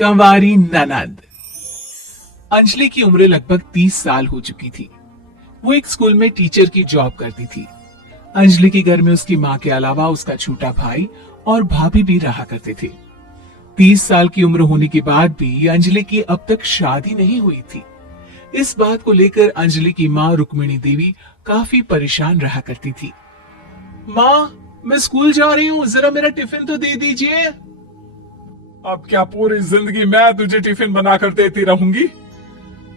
कंवारी ननद। अंजलि की उम्र लगभग 30 साल हो चुकी थी। वो एक स्कूल में टीचर की जॉब करती थी। अंजलि के घर में उसकी माँ के अलावा उसका छोटा भाई और भाभी भी रहा करते थे। 30 साल की उम्र होने के बाद भी अंजलि की अब तक शादी नहीं हुई थी। इस बात को लेकर अंजलि की माँ रुक्मिणी देवी काफी परेशान रहा करती थी। माँ, मैं स्कूल जा रही हूँ, जरा मेरा टिफिन तो दे दीजिए। अब क्या पूरी जिंदगी मैं तुझे टिफिन बनाकर देती रहूंगी?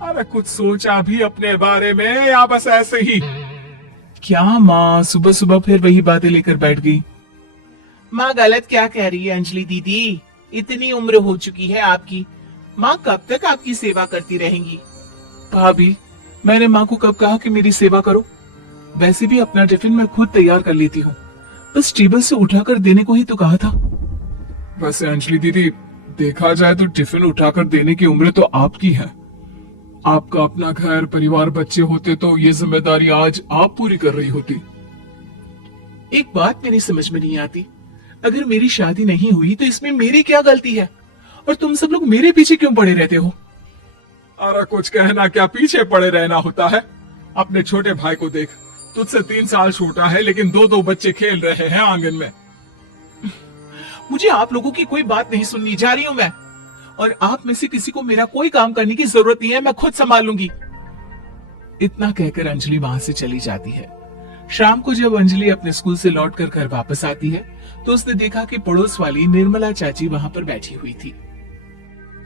अरे कुछ सोचा भी अपने बारे में या बस ऐसे ही? क्या माँ, सुबह सुबह फिर वही बातें लेकर बैठ गई। माँ गलत क्या कह रही है अंजलि दीदी, इतनी उम्र हो चुकी है आपकी, माँ कब तक आपकी सेवा करती रहेंगी। भाभी, मैंने माँ को कब कहा कि मेरी सेवा करो? वैसे भी अपना टिफिन मैं खुद तैयार कर लेती हूँ, बस टेबल से उठाकर देने को ही तो कहा था। वैसे अंजलि दीदी, देखा जाए तो टिफिन उठाकर देने की उम्र तो आपकी है। आपका अपना घर परिवार बच्चे होते तो ये जिम्मेदारी आज आप पूरी कर रही होती। एक बात मेरी समझ में नहीं आती, अगर मेरी शादी नहीं हुई तो इसमें मेरी क्या गलती है, और तुम सब लोग मेरे पीछे क्यों पड़े रहते हो? अरे कुछ कहना क्या पीछे पड़े रहना होता है? अपने छोटे भाई को देख, तुझसे 3 साल छोटा है लेकिन 2-2 बच्चे खेल रहे हैं आंगन में। मुझे आप लोगों की कोई बात नहीं सुननी, जा रही हूं मैं, और आप में से किसी को मेरा कोई काम करने की जरूरत नहीं है, मैं खुद संभाल लूंगी। इतना कहकर अंजलि वहां से चली जाती है। शाम को जब अंजलि अपने स्कूल से लौटकर घर वापस आती है तो उसने देखा कि पड़ोस वाली निर्मला चाची वहां पर बैठी हुई थी।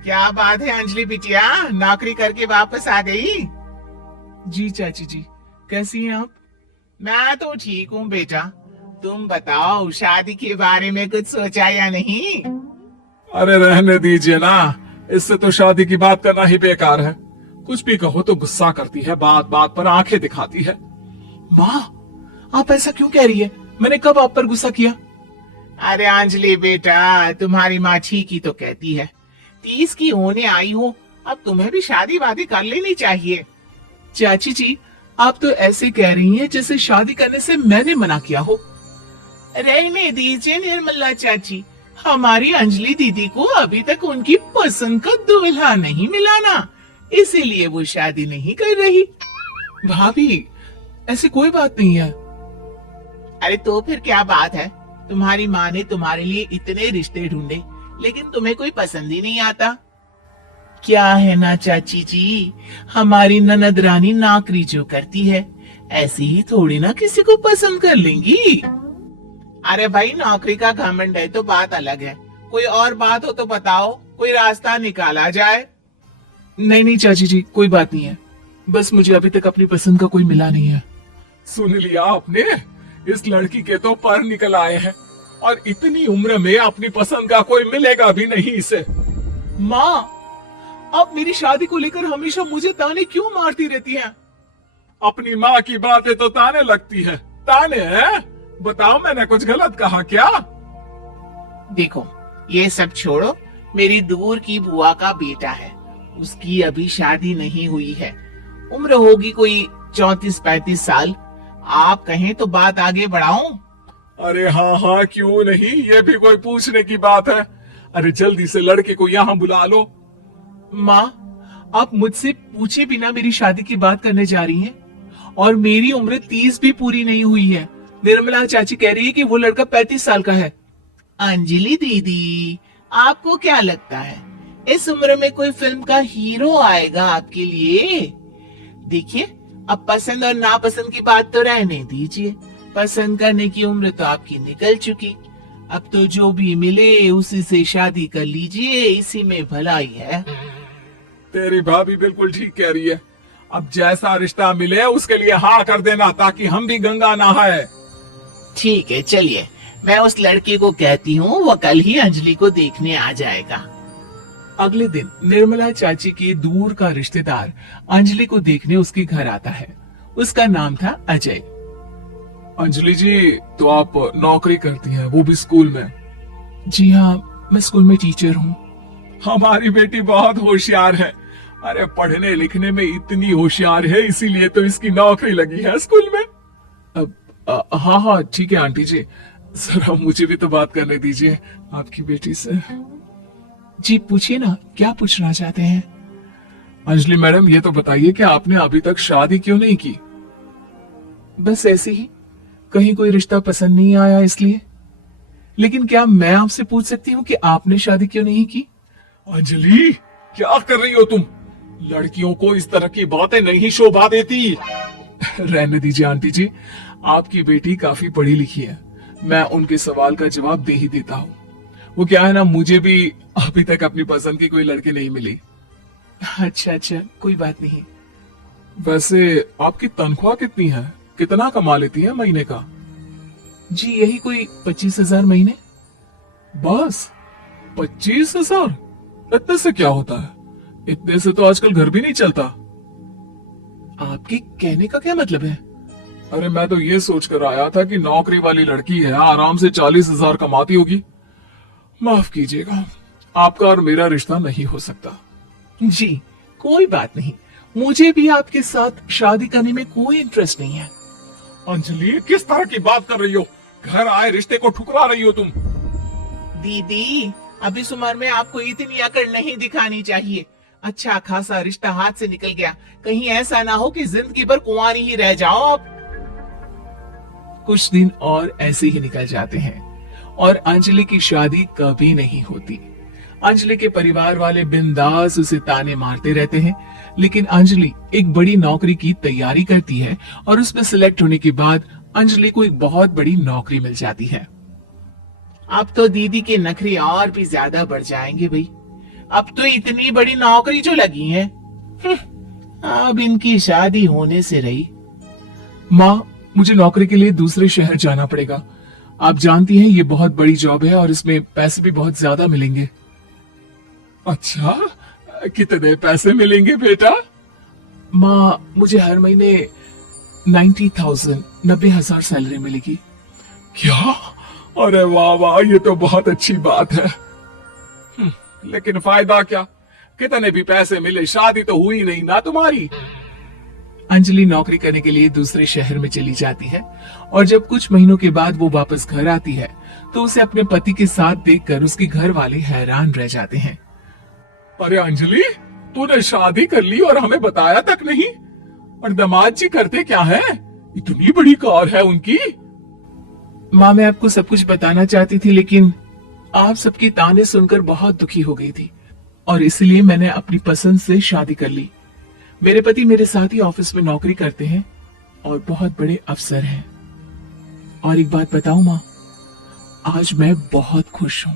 क्या बात है अंजलि बिटिया, नौकरी करके वापस आ गई? जी चाची जी, कैसी हैं आप? मैं तो ठीक हूँ बेटा, तुम बताओ शादी के बारे में कुछ सोचा या नहीं? अरे रहने दीजिए ना, इससे तो शादी की बात करना ही बेकार है। कुछ भी कहो तो गुस्सा करती है, बात बात पर आंखें दिखाती है। माँ, आप ऐसा क्यों कह रही है? मैंने कब आप पर गुस्सा किया? अरे अंजलि बेटा, तुम्हारी माँ ठीक ही तो कहती है, 30 की होने आई हो, अब तुम्हें भी शादी वादी कर लेनी चाहिए। चाची जी, आप तो ऐसे कह रही हैं जैसे शादी करने से मैंने मना किया हो। रहने दीजिए निर्मला चाची, हमारी अंजलि दीदी को अभी तक उनकी पसंद का दूल्हा नहीं मिला ना, इसीलिए वो शादी नहीं कर रही। भाभी, ऐसी कोई बात नहीं है। अरे तो फिर क्या बात है? तुम्हारी माँ ने तुम्हारे लिए इतने रिश्ते ढूंढे लेकिन तुम्हें कोई पसंद ही नहीं आता। क्या है ना चाची जी, हमारी ननद रानी नौकरी जो करती है, ऐसी ही थोड़ी ना किसी को पसंद कर लेंगी। अरे भाई, नौकरी का घमंड है तो बात अलग है, कोई और बात हो तो बताओ, कोई रास्ता निकाला जाए। नहीं नहीं चाची जी, कोई बात नहीं है, बस मुझे अभी तक अपनी पसंद का कोई मिला नहीं है। सुन लिया आपने, इस लड़की के तो पर निकल आए हैं, और इतनी उम्र में अपनी पसंद का कोई मिलेगा भी नहीं इसे। माँ, आप मेरी शादी को लेकर हमेशा मुझे ताने क्यों मारती रहती हैं? अपनी माँ की बातें तो ताने लगती है। ताने हैं? बताओ, मैंने कुछ गलत कहा क्या? देखो, ये सब छोड़ो, मेरी दूर की बुआ का बेटा है, उसकी अभी शादी नहीं हुई है, उम्र होगी कोई 34-35 साल। आप कहें तो बात आगे बढ़ाऊं? अरे हाँ हाँ, क्यों नहीं, ये भी कोई पूछने की बात है। अरे जल्दी से लड़के को यहाँ बुला लो। माँ, आप मुझसे पूछे बिना मेरी शादी की बात करने जा रही हैं, और मेरी उम्र 30 भी पूरी नहीं हुई है। निर्मला चाची कह रही है कि वो लड़का 35 साल का है। अंजलि दीदी, आपको क्या लगता है इस उम्र में कोई फिल्म का हीरो आएगा आपके लिए? देखिए, अब पसंद और नापसंद की बात तो रहने दीजिए, पसंद करने की उम्र तो आपकी निकल चुकी, अब तो जो भी मिले उसी से शादी कर लीजिए, इसी में भलाई है। तेरी भाभी बिल्कुल ठीक कह रही है, अब जैसा रिश्ता मिले उसके लिए हाँ कर देना, ताकि हम भी गंगा नहाए। ठीक है, चलिए, मैं उस लड़के को कहती हूँ, वो कल ही अंजलि को देखने आ जाएगा। अगले दिन निर्मला चाची के दूर का रिश्तेदार अंजलि को देखने उसके घर आता है। उसका नाम था अजय। अंजलि जी, तो आप नौकरी करती हैं, वो भी स्कूल में? जी हाँ, मैं स्कूल में टीचर हूँ। हमारी बेटी बहुत होशियार है, अरे पढ़ने लिखने में इतनी होशियार है, इसीलिए तो इसकी नौकरी लगी है स्कूल में। हाँ हाँ ठीक है आंटी जी, जरा मुझे भी तो बात करने दीजिए आपकी बेटी से। जी पूछिए ना, क्या पूछना चाहते हैं? अंजलि मैडम, ये तो बताइए कि आपने अभी तक शादी क्यों नहीं की? बस ऐसे ही, कहीं कोई रिश्ता पसंद नहीं आया इसलिए। लेकिन क्या मैं आपसे पूछ सकती हूँ कि आपने शादी क्यों नहीं की? अंजलि, क्या कर रही हो तुम? लड़कियों को इस तरह की बातें नहीं शोभा देती। रहने दीजिए आंटी जी, आपकी बेटी काफी पढ़ी लिखी है, मैं उनके सवाल का जवाब दे ही देता हूँ। वो क्या है ना, मुझे भी अभी तक अपनी पसंद की कोई लड़की नहीं मिली। अच्छा अच्छा, कोई बात नहीं। वैसे आपकी तनख्वाह कितनी है? कितना कमा लेती है महीने का? जी यही कोई 25,000 महीने। बस 25,000? इतने से क्या होता है? इतने से तो आजकल घर भी नहीं चलता। आपके कहने का क्या मतलब है? अरे मैं तो ये सोच कर आया था कि नौकरी वाली लड़की है, आराम से 40,000 कमाती होगी। माफ कीजिएगा, आपका और मेरा रिश्ता नहीं हो सकता। जी कोई बात नहीं, मुझे भी आपके साथ शादी करने में कोई इंटरेस्ट नहीं है। अंजलि, किस तरह की बात कर रही हो? घर आए रिश्ते को ठुकरा रही हो तुम। दीदी, अब इस उम्र में आपको इतनी अकड़ नहीं दिखानी चाहिए। अच्छा खासा रिश्ता हाथ से निकल गया, कहीं ऐसा ना हो कि जिंदगी भर कुंवारी ही रह जाओ आप। कुछ दिन और ऐसे ही निकल जाते हैं और अंजलि की शादी कभी नहीं होती। अंजलि के परिवार वाले बिंदास उसे ताने मारते रहते हैं, लेकिन अंजलि एक बड़ी नौकरी की तैयारी करती है और उसमें सिलेक्ट होने के बाद अंजलि को एक बहुत बड़ी नौकरी मिल जाती है। अब तो दीदी के नखरे और भी ज्यादा बढ़ जाएंगे भाई, अब तो इतनी बड़ी नौकरी जो लगी है, अब इनकी शादी होने से रही। माँ, मुझे नौकरी के लिए दूसरे शहर जाना पड़ेगा। आप जानती हैं ये बहुत बड़ी जॉब है और इसमें पैसे भी बहुत ज्यादा मिलेंगे। अच्छा, कितने पैसे मिलेंगे बेटा? माँ, मुझे हर महीने 90,000 सैलरी मिलेगी। क्या? अरे वाह वाह, ये तो बहुत अच्छी बात है। लेकिन फायदा क्या? कितने भी पैसे मिले, शादी तो हुई नहीं ना तुम्हारी। अंजलि नौकरी करने के लिए दूसरे शहर में चली जाती है और जब कुछ महीनों के बाद वो वापस घर आती है तो उसे अपने पति के साथ देखकर उसके घर वाले हैरान रह जाते हैं। अरे अंजलि, तूने शादी कर ली और हमें बताया तक नहीं। और दामाद जी करते क्या है? इतनी बड़ी कार है उनकी। माँ, मैं आपको सब कुछ बताना चाहती थी, लेकिन आप सबकी ताने सुनकर बहुत दुखी हो गई थी और इसलिए मैंने अपनी पसंद से शादी कर ली। मेरे पति मेरे साथ ही ऑफिस में नौकरी करते हैं और बहुत बड़े अफसर हैं। और एक बात बताऊं माँ, आज मैं बहुत खुश हूँ।